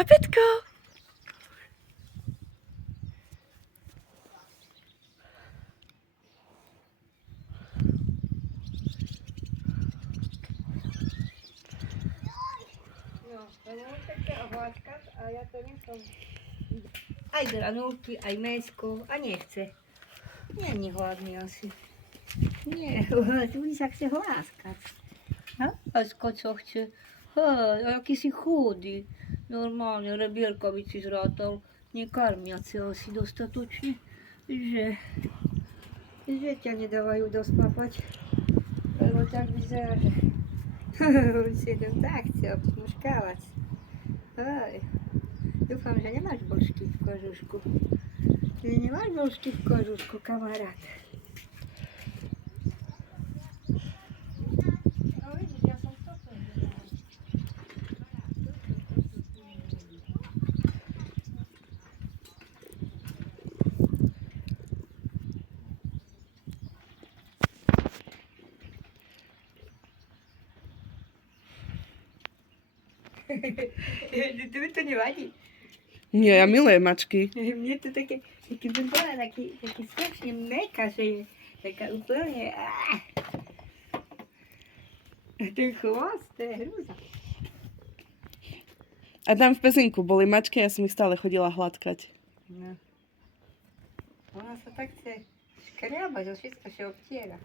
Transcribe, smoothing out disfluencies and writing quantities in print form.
Papytko! No, chcete ohláskať a ja to nechom. Aj granulky, aj mäsko a nechce. Nie, nie hladný asi. Nie, tu sa chce hláskať. Asko, co chce? Aký si chudý. Normálne, rebierka by si zrátal. Nekarmiaci asi dostatočne. Že ťa nedávajú dosť papať. Lebo tak vyzerá, že si to tak chcel muškávať. Dúfam, že nemáš božky v kožušku. Nemáš božky v kožušku, kamarát. No vidíš, ja som toto videla. Tebe to nevadí. Nie, ja milujem mačky. Mne to také brbola, taký strašne mäkká, že je taká úplne... Ten chvost, to je hrúza. A tam v pezinku boli mačky a ja som ich stále chodila hladkať. No. Ona sa tak chce škriabať, že všetko sa obtiera.